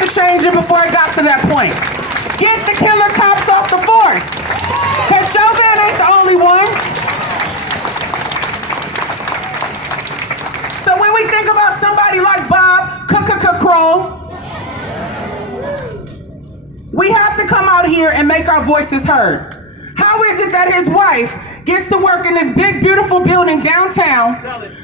to change it before it got to that point. Get the killer cops off the force. Because Chauvin ain't the only one. So when we think about somebody like Bob Crow, we have to come out here and make our voices heard. How is it that his wife gets to work in this big, beautiful building downtown,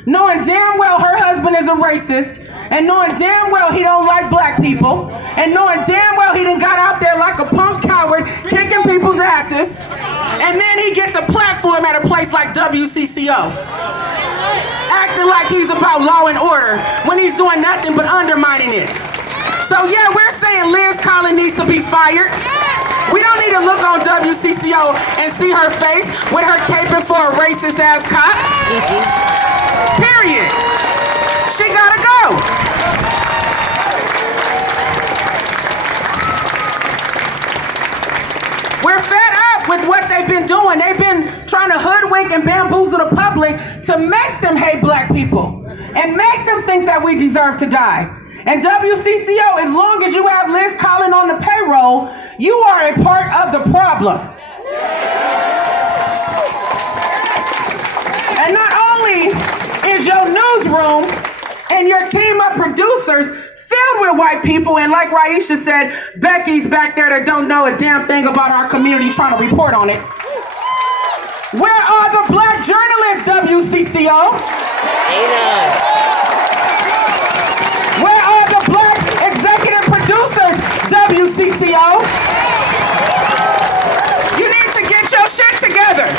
knowing damn well her husband is a racist, and knowing damn well he don't like black people, and knowing damn well he done got out there like a punk coward, kicking people's asses, and then he gets a platform at a place like WCCO, acting like he's about law and order when he's doing nothing but undermining it. So yeah, we're saying Liz Collins needs to be fired. We don't need to look on WCCO and see her face with her caping for a racist ass cop. Period. She gotta go. We're fed up with what they've been doing. They've been trying to hoodwink and bamboozle the public to make them hate black people and make them think that we deserve to die. And WCCO, as long as you have Liz Collins on the payroll, you are a part of the problem. And not only is your newsroom and your team of producers filled with white people, and like Raisha said, Becky's back there that don't know a damn thing about our community trying to report on it. Where are the black journalists, WCCO? Where are the black executive producers, WCCO? You need to get your shit together.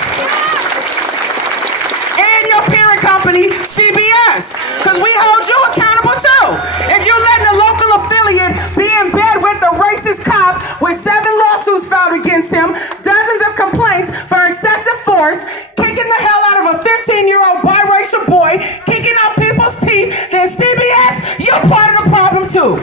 And your parent company, CBS, because we hold you accountable too. If you're letting a local affiliate be in bed with a racist cop with 7 lawsuits filed against him, dozens of complaints for excessive force, kicking the hell out of a 15-year-old biracial boy, kicking out people's teeth, then CBS, you're part of the problem too.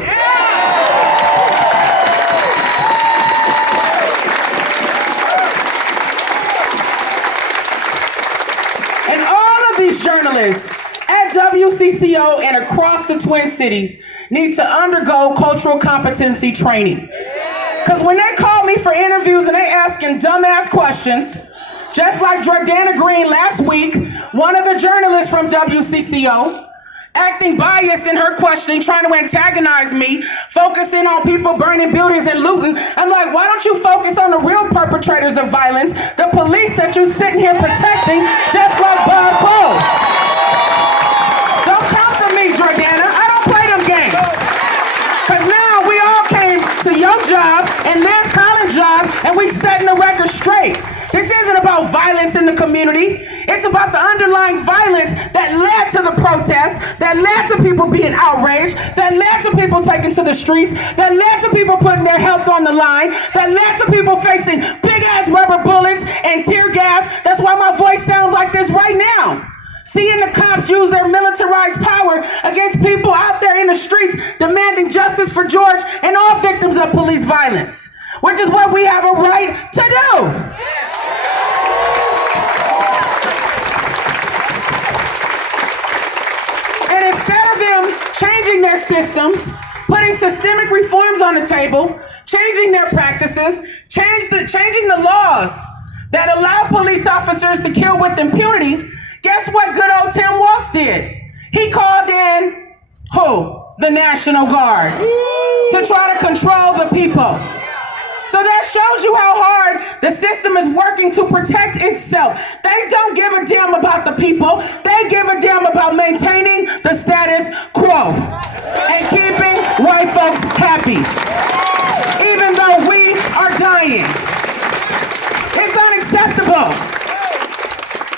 And all of these journalists at WCCO and across the Twin Cities need to undergo cultural competency training. Because when they call me for interviews and they asking dumbass questions, just like Jordana Green last week, one of the journalists from WCCO, acting biased in her questioning, trying to antagonize me, focusing on people burning buildings and looting. I'm like, why don't you focus on the real perpetrators of violence, the police that you're sitting here protecting, just like Bob Crow? Don't come for me, Jordana. I don't play them games. Because now we all came to your job and Liz Collins' job, and we setting the record straight. This isn't about violence in the community. It's about the underlying violence that led to the protests, that led to people being outraged, that led to people taking to the streets, that led to people putting their health on the line, that led to people facing big-ass rubber bullets and tear gas. That's why my voice sounds like this right now. Seeing the cops use their militarized power against people out there in the streets demanding justice for George and all victims of police violence, which is what we have a right to do. And instead of them changing their systems, putting systemic reforms on the table, changing their practices, changing the laws that allow police officers to kill with impunity, guess what good old Tim Walz did? He called in, who? The National Guard to try to control the people. So that shows you how hard the system is working to protect itself. They don't give a damn about the people. They give a damn about maintaining the status quo and keeping white folks happy, even though we are dying. It's unacceptable.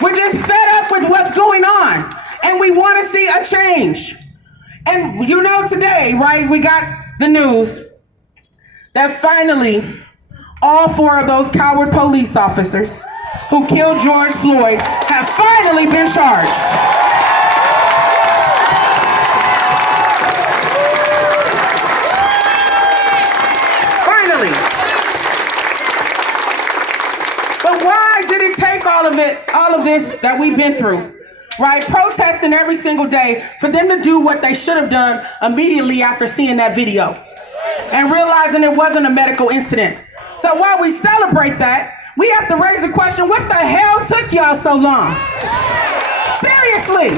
We're just fed up with what's going on, and we want to see a change. And you know today, right, we got the news that finally all 4 of those coward police officers who killed George Floyd have finally been charged. Finally. But why did it take all of this that we've been through? Right, protesting every single day for them to do what they should have done immediately after seeing that video. and realizing it wasn't a medical incident. So while we celebrate that, we have to raise the question, what the hell took y'all so long? Seriously.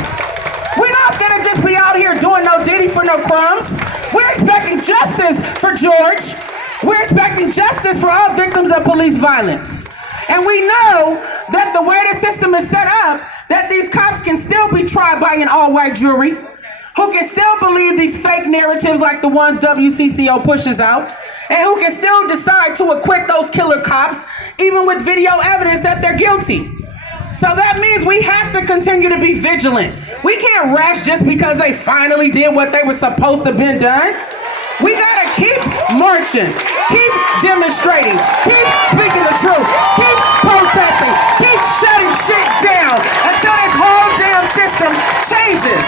We're not finna just be out here doing no diddy for no crumbs. We're expecting justice for George. We're expecting justice for all victims of police violence. And we know that the way the system is set up, that these cops can still be tried by an all-white jury, who can still believe these fake narratives like the ones WCCO pushes out, and who can still decide to acquit those killer cops, even with video evidence that they're guilty. So that means we have to continue to be vigilant. We can't rush just because they finally did what they were supposed to have been done. We gotta keep marching, keep demonstrating, keep speaking the truth, keep protesting, keep shutting shit down until this whole damn system changes.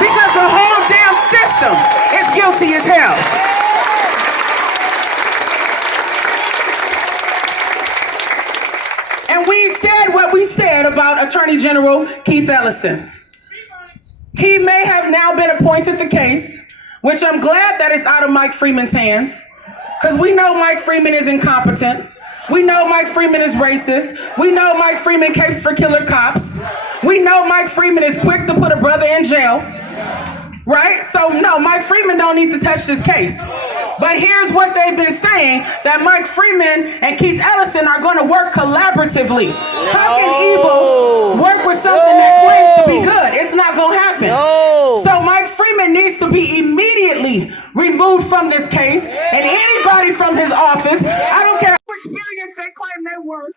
Because the whole damn system is guilty as hell. And we said what we said about Attorney General Keith Ellison. He may have now been appointed the case, which I'm glad that it's out of Mike Freeman's hands, because we know Mike Freeman is incompetent. We know Mike Freeman is racist. We know Mike Freeman capes for killer cops. We know Mike Freeman is quick to put a brother in jail. Right? So no, Mike Freeman don't need to touch this case. But here's what they've been saying, that Mike Freeman and Keith Ellison are going to work collaboratively. How can evil work with something that claims to be good? It's not going to happen. So Mike Freeman needs to be immediately removed from this case, and anybody from his office, I don't care what experience they claim they were,